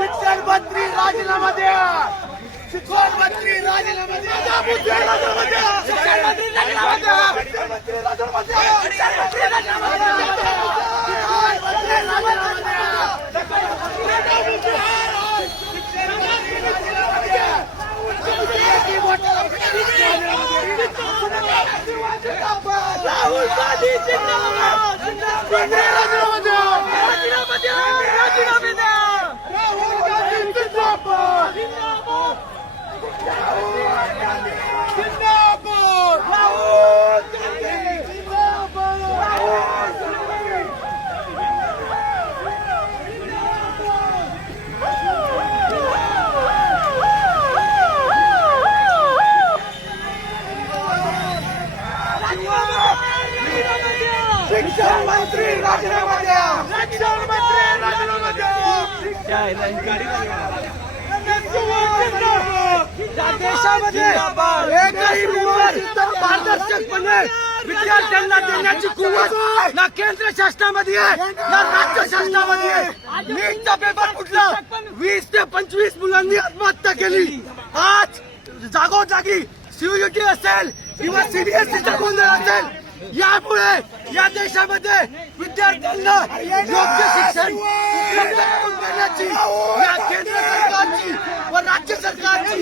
शिक्षण मंत्री राजीनामा द्या. शिक्षण मंत्री राजीनामा द्या. शिक्षण मंत्री राजीनामा द्या. राहुल गांधी जिंदाबाद. राजीनामा द्या. राजीनामा द्या. राजीनामा द्या. राहुल गांधी जिंदाबाद. जिंदाबाद. राहुल गांधी जिंदाबाद. राहुल गांधी जिंदाबाद. राहुल शिक्षण मंत्री राजीनामा द्या. शिक्षण मंत्री राजीनामा द्या. देशामध्ये एकही विवाद पारदर्शकपणे विद्यार्थ्यांना देण्याची कुवत ना केंद्र शासनामध्ये आहे ना राज्य शासनामध्ये आहे. नीटचा पेपर फुटला, 20 ते 25 मुलांनी आत्महत्या केली. आज जागोजागी सीयूईटी असेल किंवा सीबीएसईचा गोंधळ असेल, यामुळे या देशामध्ये विद्यार्थ्यांना योग्य शिक्षण उपलब्ध करून देण्याची या केंद्र सरकारची व राज्य सरकारची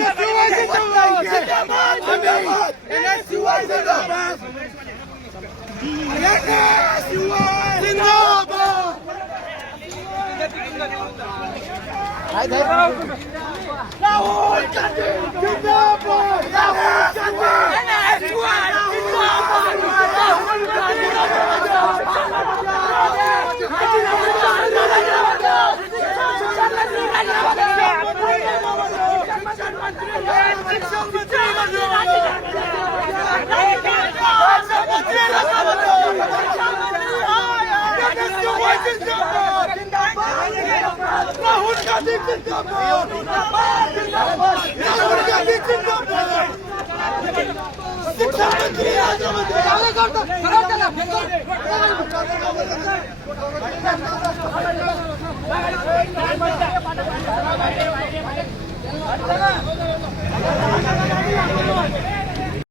राहुल गांधी जिंदाबाद. राहुल गांधी जिंदाबाद. राहुल गांधी जिंदाबाद. शिक्षण मंत्री राजीनामा द्या.